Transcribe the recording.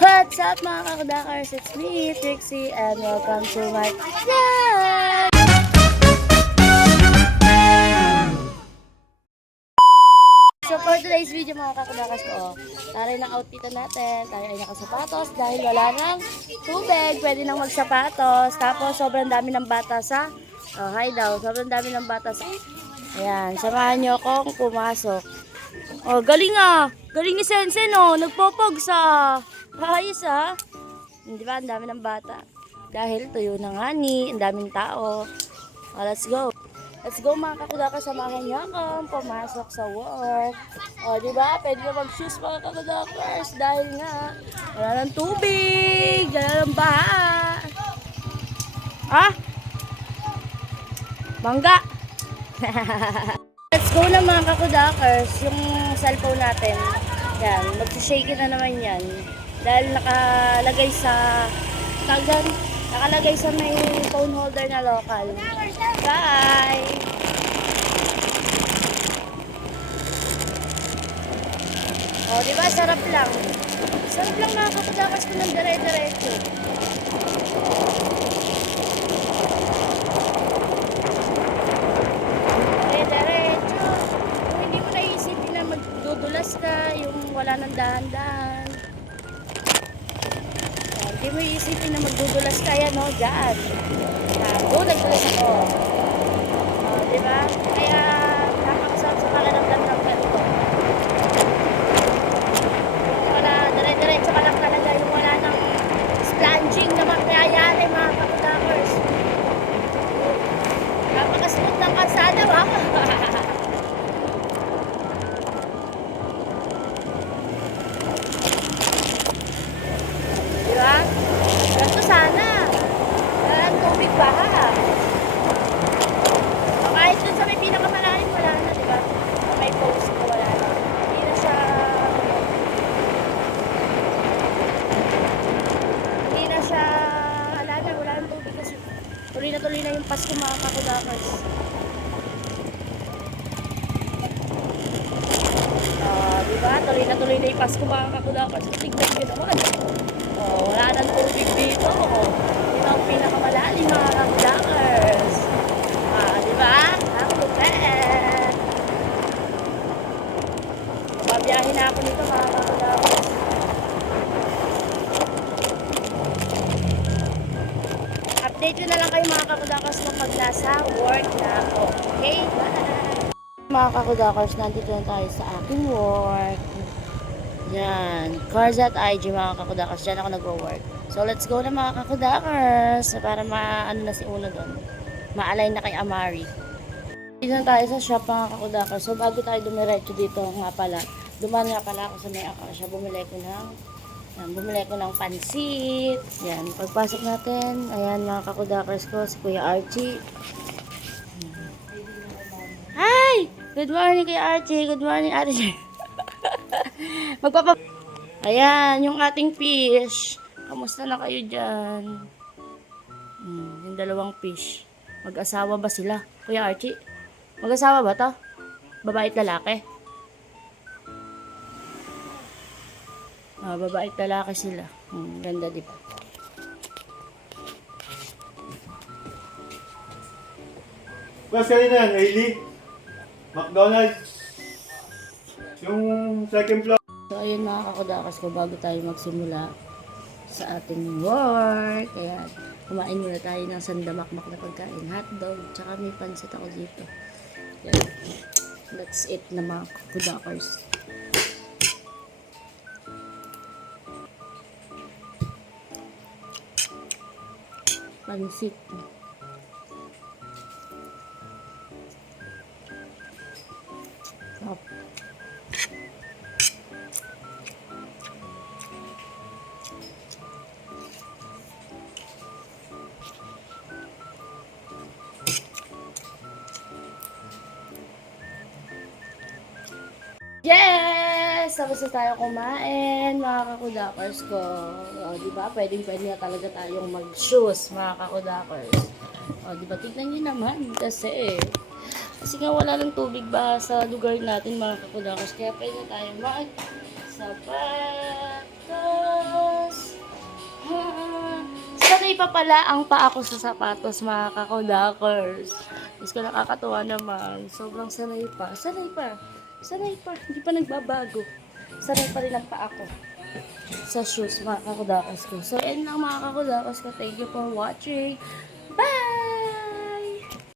What's up mga kakudakers? It's me, Trixie, and welcome to my vlog! So for today's video mga kakudakers ko, taray ng outfitan natin, tayo ay nakasapatos dahil wala nang tubig, pwede nang magsapatos. Tapos sobrang dami ng bata sa, hi daw, sobrang dami ng bata sa, ayan, samahan nyo akong pumasok. Oh, galing ah! Galing ni Sensen oh, nagpopogs ah! Ayos ah! Di ba, ang dami ng bata. Dahil tuyo ng hani, ang daming tao. Oh, let's go. Let's go mga kakudakers, samahan niyo akong pumasok sa work. O, di ba? Pwede na mag-shoes mga kakudakers dahil nga wala ng tubig, wala ng baha. Ah? Bangga! Let's go na mga kakudakers, yung cellphone natin. Yan, mag-shake na naman yan. Dahil nakalagay sa nakalagay sa may phone holder na local. Bye! O, diba? Sarap lang. Sarap lang mga kakudakers ko ng dire-diretso. Dire-diretso. Kung hindi mo naisipin na magdudulas ka, yung wala ng dahan-dahan. Hindi mo iisipin na magdudulas ka yan, no? Diyan. Doon, nagdulas ako. Diba? Kaya, nakakasal sa pakiramdam ng ganito. Yung wala, dire-diretso ka lang talaga, yung wala ng splanging na mangyayari, mga kakudakers. Napakasmooth ng kalsada, ha? Diba? Ganito sana. Ang tubig baha. Kahit dun sa may pinakamalalim, wala na, diba? May post ko, wala na. Hindi na siya... Hindi na siya... Wala na tubig kasi. Tuloy na yung Pasko mga kakudakers. Diba? Tuloy na yung Pasko mga kakudakers. Tignan nyo naman. Wala nang tubig dito. Yun ang pinakamalalim mga kakudakers. Diba? Ang lupet. Mabiyahin na ako nito mga kakudakers. Update ko na lang kayo mga kakudakers kapag nasa work na ako. Okay? Bye! Mga kakudakers, nandito na tayo sa aking work. Yan, Cars at IG mga kakudakers, dyan ako nag-work. So let's go na mga kakudakers para maano na si Uno doon. Ma-align na kay Amari. Dito na tayo sa shop mga kakudakers. So bago tayo dumiretso dito nga pala, dumaan nga pala ako sa may Akasha. Bumili ko ng pansit. Yan, pagpasok natin, ayan mga kakudakers ko, si Kuya Archie. Hi! Good morning Kuya Archie, good morning Archie. Ayan, yung ating fish. Kamusta na kayo dyan? Yung dalawang fish. Mag-asawa ba sila? Kuya Archie, mag-asawa ba to? Babae at lalaki? Babae at lalaki sila. Ganda di ba? Bas kanina yan, Hailey. McDonald's. Yung second floor. So ayun mga kakudakers ko, bago tayo magsimula sa ating work, kaya kumain muna tayo ng sandamakmak na pagkain, hotdog, tsaka may pansit ako dito. Yan. That's it na mga kakudakers. Pansit. Stop. Yes! Tapos na tayo kumain, mga kakudakers ko. Diba? Pwede na talaga tayong mag-shoes, mga kakudakers. Diba? Tignan nyo naman. Kasi nga wala ng tubig ba sa lugar natin, mga kakudakers. Kaya pwede na tayong mag-sapatos. pa pala ang paa ko sa sapatos, mga kakodakers. Diyos ko, nakakatuwa naman. Sobrang sanay pa. Sanay pa. Hindi pa nagbabago. Sanay pa rin ang paa ko sa shoes, mga kakodakers ko. So, yan lang mga kakodakers ko. Thank you for watching.